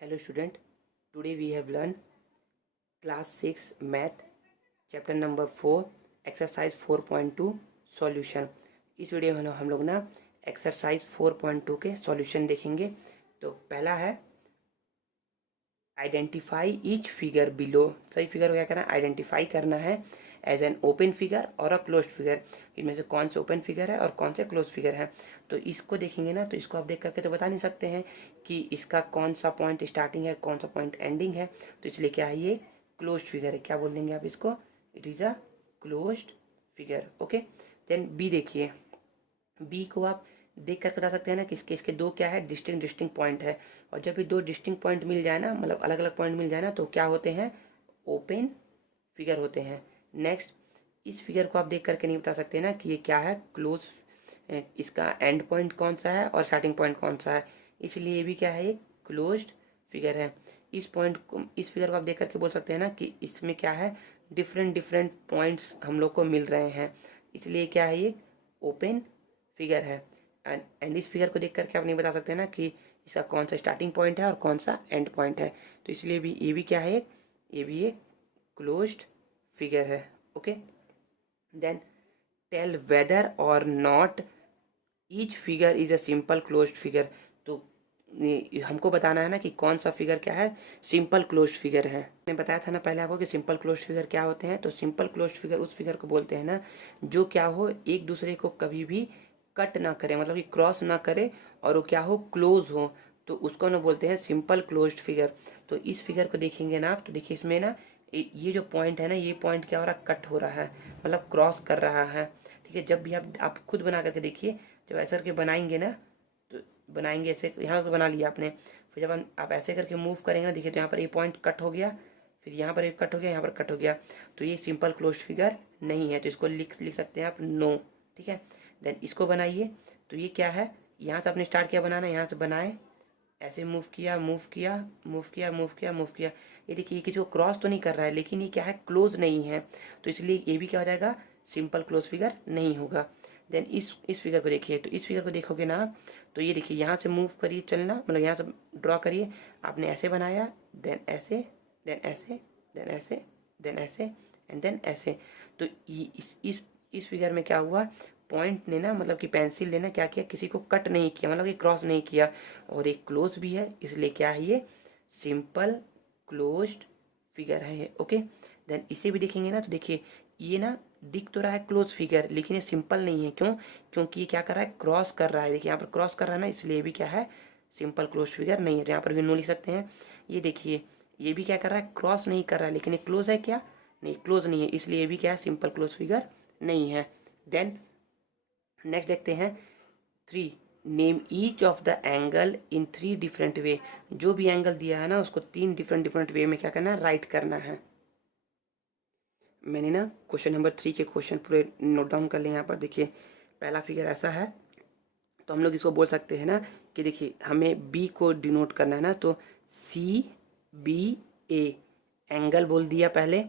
Hello student, today we have learned class 6 math chapter number 4 exercise 4.2 solution। इस video में हम लोग ना एक्सरसाइज 4.2 के सॉल्यूशन देखेंगे। तो पहला है आइडेंटिफाई ईच फिगर बिलो। सही फिगर को क्या करना है, आइडेंटिफाई करना है एज एन ओपन फिगर और अ क्लोज्ड फिगर। इनमें से कौन से ओपन फिगर है और कौन से क्लोज फिगर है। तो इसको देखेंगे ना, तो इसको आप देख करके तो बता नहीं सकते हैं कि इसका कौन सा पॉइंट स्टार्टिंग है कौन सा पॉइंट एंडिंग है। तो इसलिए क्या है, ये क्लोज्ड फिगर है। क्या बोल देंगे आप इसको, it is a closed figure. Okay, then B देखिए, बी को आप देख कर बता सकते हैं ना कि इसके दो क्या है, डिस्टिंक्ट पॉइंट है। और जब भी दो डिस्टिंक्ट पॉइंट मिल जाए ना, मतलब अलग अलग पॉइंट मिल जाए ना, तो क्या होते हैं, ओपन फिगर होते हैं। नेक्स्ट, इस फिगर को आप देख करके नहीं बता सकते ना कि ये क्या है, क्लोज, इसका एंड पॉइंट कौन सा है और स्टार्टिंग पॉइंट कौन सा है, इसलिए ये भी क्या है, ये क्लोज्ड फिगर है। इस पॉइंट को, इस फिगर को आप देख करके बोल सकते हैं ना कि इसमें क्या है, डिफरेंट पॉइंट्स हम लोग को मिल रहे हैं, इसलिए क्या है, ये ओपन फिगर है। एंड इस फिगर को देख करके आप नहीं बता सकते ना कि इसका कौन सा स्टार्टिंग पॉइंट है और कौन सा एंड पॉइंट है। तो इसलिए भी ये भी क्या है, ये भी एक क्लोज्ड फिगर है। ओके, देन टेल वेदर और not each figure is a simple closed figure. तो हमको बताना है ना कि कौन सा फिगर क्या है, सिंपल क्लोज्ड फिगर है। मैंने बताया था ना पहले आपको कि सिंपल क्लोज्ड फिगर क्या होते हैं। तो सिंपल क्लोज्ड फिगर उस फिगर को बोलते हैं ना जो क्या हो, एक दूसरे को कभी भी कट ना करे, मतलब कि क्रॉस ना करे, और वो क्या हो, क्लोज हो, तो उसको ना बोलते हैं सिंपल क्लोज्ड फिगर। तो इस फिगर को देखेंगे ना आप, तो देखिए इसमें ना ये जो पॉइंट है ना, ये पॉइंट क्या हो रहा है, कट हो रहा है, मतलब क्रॉस कर रहा है। ठीक है, जब भी आप खुद बना करके देखिए, जब ऐसा करके बनाएंगे ना, तो बनाएंगे ऐसे, यहाँ पे बना लिया आपने, फिर जब आप ऐसे करके मूव करेंगे ना, देखिए तो यहाँ पर ये पॉइंट कट हो गया, फिर यहाँ पर एक कट हो गया, यहाँ पर कट हो गया, तो ये सिंपल क्लोज्ड फिगर नहीं है। तो इसको लिख सकते हैं आप, नो। ठीक है, देन इसको बनाइए, तो ये क्या है, यहाँ से आपने स्टार्ट किया बनाना, यहाँ से बनाए, ऐसे मूव किया मूव किया मूव किया मूव किया मूव किया, ये देखिए ये किसी को क्रॉस तो नहीं कर रहा है, लेकिन ये क्या है, क्लोज नहीं है, तो इसलिए ये भी क्या हो जाएगा, सिंपल क्लोज फिगर नहीं होगा। देन इस फिगर को देखिए, तो इस फिगर को देखोगे ना, तो ये देखिए यहाँ से मूव करिए चलना, मतलब यहाँ से ड्रॉ करिए, आपने ऐसे बनाया, देन ऐसे, देन ऐसे, देन ऐसे, देन ऐसे, एंड देन ऐसे। तो इस फिगर में क्या हुआ, पॉइंट ने ना, मतलब कि पेंसिल ने ना क्या किया, किसी को कट नहीं किया, मतलब कि क्रॉस नहीं किया, और एक क्लोज भी है, इसलिए क्या है, ये सिंपल क्लोज्ड फिगर है ये। ओके, देन इसे भी देखेंगे ना, तो देखिए ये ना दिख तो रहा है क्लोज फिगर, लेकिन ये सिंपल नहीं है। क्यों, क्योंकि ये क्या कर रहा है, क्रॉस कर रहा है। देखिए यहाँ पर क्रॉस कर रहा है ना, इसलिए भी क्या है, सिंपल क्लोज फिगर नहीं है। तो यहाँ पर भी नो लिख सकते हैं। ये देखिए, ये भी क्या कर रहा है, क्रॉस नहीं कर रहा है, लेकिन ये क्लोज है क्या, नहीं क्लोज नहीं है, इसलिए ये भी क्या है, सिंपल क्लोज फिगर नहीं है। देन नेक्स्ट देखते हैं 3, name each of the angle in 3 different way. जो भी एंगल दिया है ना, उसको 3 डिफरेंट वे में क्या करना है, राइट करना है। मैंने ना क्वेश्चन नंबर 3 के क्वेश्चन पूरे नोट डाउन कर लिए। यहाँ पर देखिए पहला फिगर ऐसा है, तो हम लोग इसको बोल सकते हैं ना कि देखिए हमें बी को डिनोट करना है ना, तो सी बी ए, एंगल बोल दिया पहले,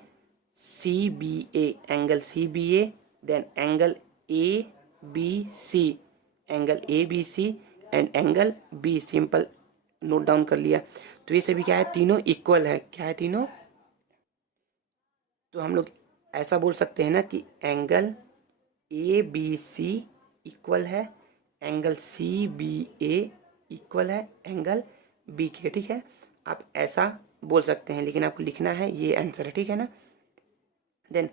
C B A, angle C B A, then angle A B C, angle A B C, and angle B, simple note down कर लिया। तो ये सभी क्या है, तीनों इक्वल है। क्या है, तीनों, तो हम लोग ऐसा बोल सकते हैं ना कि angle A B C equal है angle C B A, equal है एंगल बी के। ठीक है, आप ऐसा बोल सकते हैं, लेकिन आपको लिखना है ये आंसर है। ठीक है ना, देन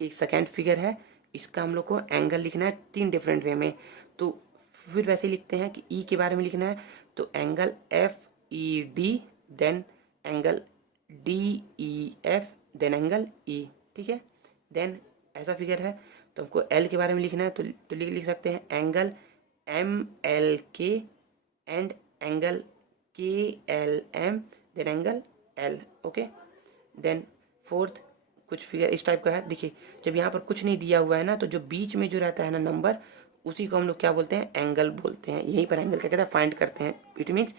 एक सेकेंड फिगर है, इसका हम लोग को एंगल लिखना है 3 डिफरेंट वे में। तो फिर वैसे लिखते हैं कि ई के बारे में लिखना है, तो angle F E D, then angle D E F, then angle E. ठीक है, देन ऐसा फिगर है, तो हमको एल के बारे में लिखना है, तो लिख सकते हैं angle M L K, and angle K L M, then angle L. Okay, then fourth कुछ फिगर इस टाइप का है। देखिए जब यहाँ पर कुछ नहीं दिया हुआ है ना, तो जो बीच में जो रहता है ना नंबर, उसी को हम लोग क्या बोलते हैं, एंगल बोलते हैं। यहीं पर एंगल क्या कहते हैं, फाइंड करते हैं। इट मीन्स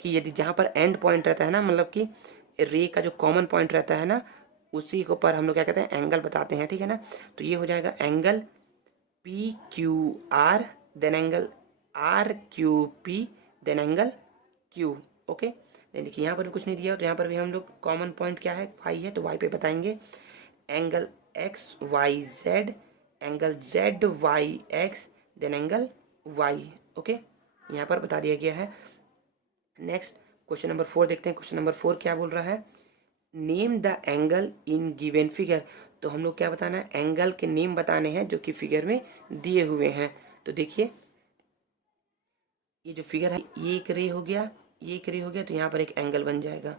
कि यदि जहाँ पर एंड पॉइंट रहता है ना, मतलब कि रे का जो कॉमन पॉइंट रहता है ना, उसी के ऊपर हम लोग क्या कहते हैं, एंगल बताते हैं। ठीक है ना, तो ये हो जाएगा angle P Q R, then angle R Q P, then angle Q. Okay. Then देखिए यहाँ पर भी कुछ नहीं दिया, तो यहाँ पर भी हम लोग कॉमन पॉइंट क्या है, वाई है, तो वाई पे बताएंगे angle X Y Z, angle Z Y X, then angle Y. Okay, यहाँ पर बता दिया गया है। नेक्स्ट क्वेश्चन नंबर 4 देखते हैं। क्वेश्चन नंबर 4 क्या बोल रहा है, name the angle in given figure. तो हम लोग क्या बताना है, एंगल के नेम बताने हैं जो कि फिगर में दिए हुए हैं। तो देखिए ये जो फिगर है, ये एक रे हो गया, ये एक रे हो गया, तो यहाँ पर एक एंगल बन जाएगा,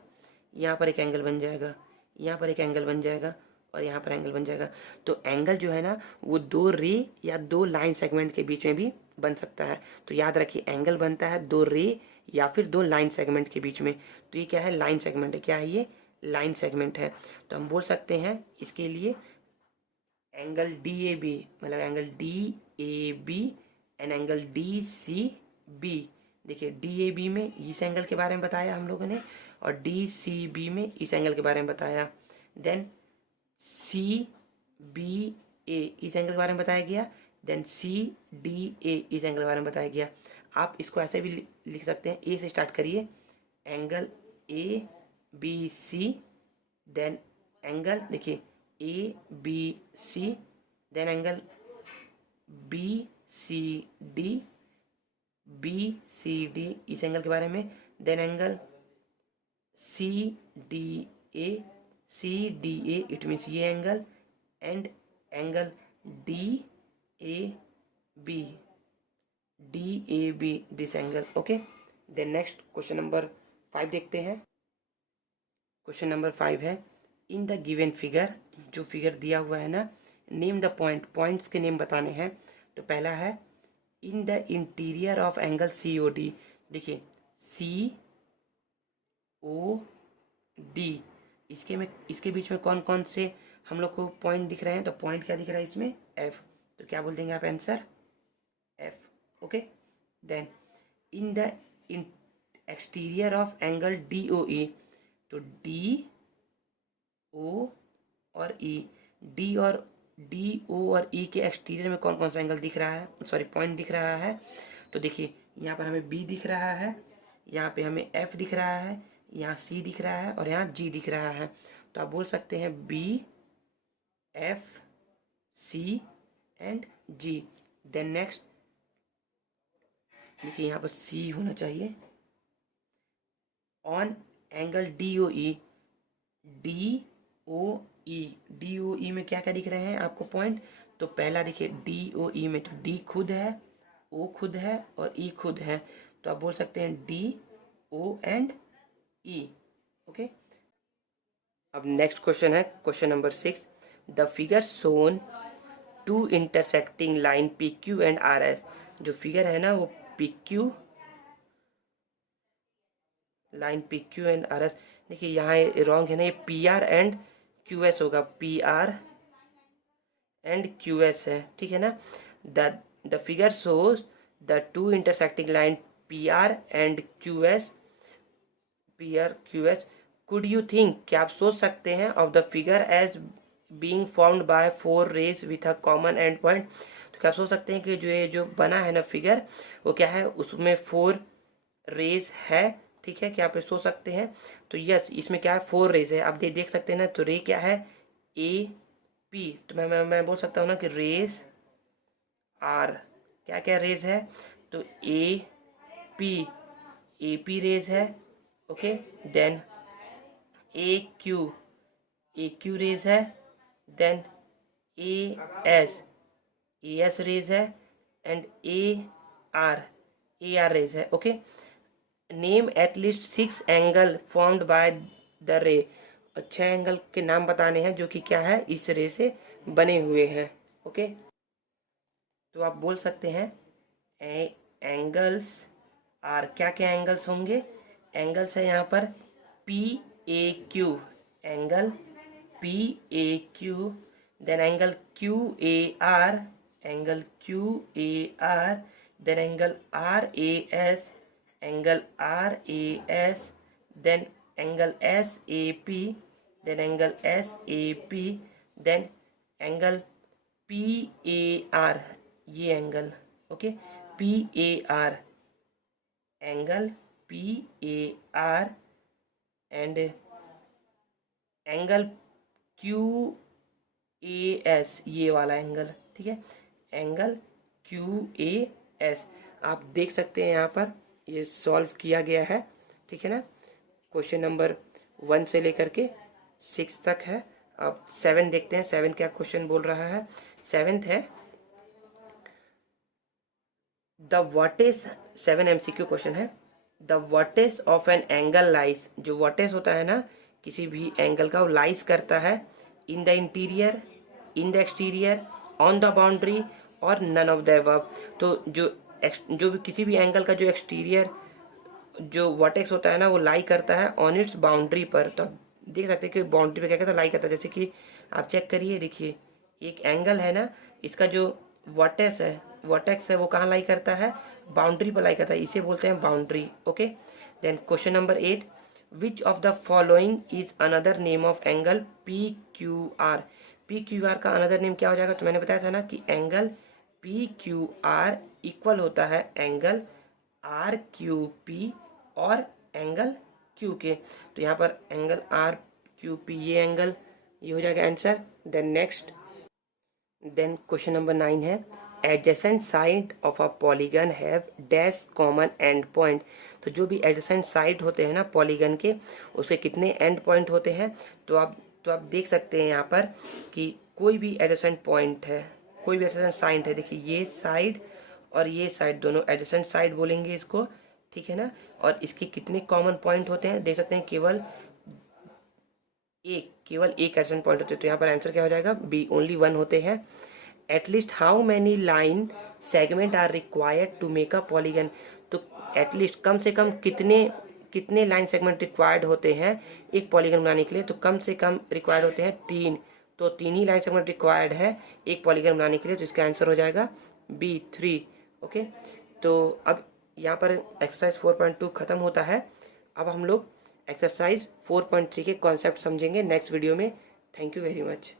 यहाँ पर एक एंगल बन जाएगा, यहाँ पर एक एंगल बन जाएगा, और यहाँ पर एंगल बन जाएगा। तो एंगल जो है ना, वो दो रे या दो लाइन सेगमेंट के बीच में भी बन सकता है। तो याद रखिए एंगल बनता है दो रे या फिर दो लाइन सेगमेंट के बीच में। तो ये क्या है, लाइन सेगमेंट है। क्या है ये, लाइन सेगमेंट है। तो हम बोल सकते हैं इसके लिए एंगल डी ए बी, मतलब angle D A B and angle D C B. देखिए डी ए बी में इस एंगल के बारे में बताया हम लोगों ने, और डी सी बी में इस एंगल के बारे में बताया। देन सी बी ए इस एंगल के बारे में बताया गया, देन सी डी ए इस एंगल के बारे में बताया गया। आप इसको ऐसे भी लिख सकते हैं, ए से स्टार्ट करिए, angle A B C, then angle देखिए A B C, then angle B C D, B C D इस एंगल के बारे में, then angle C D A, C D A it means ये angle, and angle D A B, D A B this angle. Okay, then next question number 5 देखते हैं। Question number 5 है, in the given figure, जो figure दिया हुआ है ना, name the point, points के नेम बताने हैं। तो पहला है in the interior of angle C O D. देखिए सी ओ डी, इसके बीच में कौन कौन से हम लोग को पॉइंट दिख रहे हैं, तो पॉइंट क्या दिख रहा है इसमें, एफ। तो क्या बोल देंगे आप answer, F. Okay, then in the exterior of angle D O E. तो डी ओ और ई, डी ओ और ई के एक्सटीरियर में कौन कौन सा एंगल दिख रहा है, सॉरी पॉइंट दिख रहा है। तो देखिए यहाँ पर हमें बी दिख रहा है, यहाँ पे हमें एफ दिख रहा है, यहाँ सी दिख रहा है, और यहाँ जी दिख रहा है। तो आप बोल सकते हैं B F C and G. Then next देखिए यहाँ पर सी होना चाहिए, on angle D O E, D O E, D O E में क्या क्या दिख रहे हैं आपको पॉइंट। तो पहला देखिए डी ओ ई में, तो डी खुद है, ओ खुद है, और ई खुद है। तो आप बोल सकते हैं D O and E. Okay, अब नेक्स्ट क्वेश्चन है question number 6, the figure shown two intersecting line P Q and R S. जो फिगर है ना, वो P Q line P Q and R S. देखिए यहाँ रॉन्ग है ना, ये P R and Q S होगा, P R and Q S है, ठीक है ना। The figure shows the two intersecting line P R and Q S, P R Q S. Could you think, क्या आप सोच सकते हैं, of the figure as being formed by 4 rays with a common end point. तो क्या आप सोच सकते हैं कि जो ये जो बना है ना फिगर, वो क्या है, उसमें 4 रेज है, ठीक है, क्या आप सोच सकते हैं। तो यस, इसमें क्या है, 4 रेज है। आप देख सकते हैं ना, तो रे क्या है, ए पी। तो मैं बोल सकता हूँ ना कि रेज आर, क्या क्या रेज है, तो ए पी रेज है। ओके, देन ए क्यू रेज है, देन ए एस रेज है, एंड ए आर रेज है। Okay, name at least 6 angle formed by the रे। 6 एंगल के नाम बताने हैं जो कि क्या है, इस रे से बने हुए हैं। ओके, तो आप बोल सकते हैं एंगल्स आर, क्या क्या एंगल्स होंगे, एंगल्स है यहाँ पर P A Q, angle P A Q, then angle Q A R, angle Q A R, then angle R A S, angle R A S, then angle S A P, then angle S A P, then angle P A R, ये angle. Okay, P A R, angle PAR and angle QAS, ये वाला angle, ठीक है, angle QAS। आप देख सकते हैं यहाँ पर ये सॉल्व किया गया है, ठीक है ना। क्वेश्चन नंबर 1 से लेकर के 6 तक है। अब 7 देखते हैं, 7 क्या क्वेश्चन बोल रहा है। 7th है द वर्टेज, 7 MCQ क्वेश्चन है। The vertex of an angle lies, जो वर्टेज होता है ना किसी भी एंगल का, वो लाइज करता है in the interior, in the exterior, on the boundary और नन ऑफ द अबव। तो जो भी किसी भी एंगल का जो एक्सटीरियर जो वर्टेक्स होता है ना वो लाई करता है ऑन इट्स बाउंड्री पर। तो आप देख सकते हैं कि बाउंड्री पे क्या कहता है, लाई करता है। जैसे कि आप चेक करिए, देखिए एक एंगल है ना, इसका जो वर्टेक्स है वो कहाँ लाई करता है, बाउंड्री पर लाई करता है, इसे बोलते हैं boundary. Okay, then question number 8, which of the following is another name of angle PQR। PQR का अनदर नेम क्या हो जाएगा, तो मैंने बताया था ना कि एंगल PQR इक्वल होता है एंगल RQP और एंगल QK। तो यहाँ पर एंगल RQP, ये एंगल, ये हो जाएगा answer. Then next, then question number 9 है adjacent side of a polygon have dash common end point. तो जो भी एडजेसेंट साइड होते हैं ना पॉलीगन के, उसके कितने एंड पॉइंट होते हैं। तो आप देख सकते हैं यहाँ पर कि कोई भी एडजेसेंट पॉइंट है, कोई भी एडजेसेंट साइड है, देखिए ये साइड और ये साइड दोनों एडजेसेंट साइड बोलेंगे इसको, ठीक है ना। और इसके कितने कॉमन पॉइंट होते हैं देख सकते हैं, केवल एक एडजेसेंट पॉइंट होते हैं। तो यहाँ पर आंसर क्या हो जाएगा, बी, ओनली 1 होते हैं। At least how many line segment are required to make a polygon. तो एटलीस्ट कम से कम कितने लाइन सेगमेंट रिक्वायर्ड होते हैं एक पॉलीगन बनाने के लिए। तो कम से कम रिक्वायर्ड होते हैं 3। तो 3 ही लाइन सेगमेंट रिक्वायर्ड है एक पॉलीगन बनाने के लिए। तो इसका आंसर हो जाएगा B, 3। ओके, तो अब यहाँ पर एक्सरसाइज 4.2 खत्म होता है। अब हम लोग एक्सरसाइज 4.3 के कॉन्सेप्ट समझेंगे नेक्स्ट वीडियो में। Thank you very much.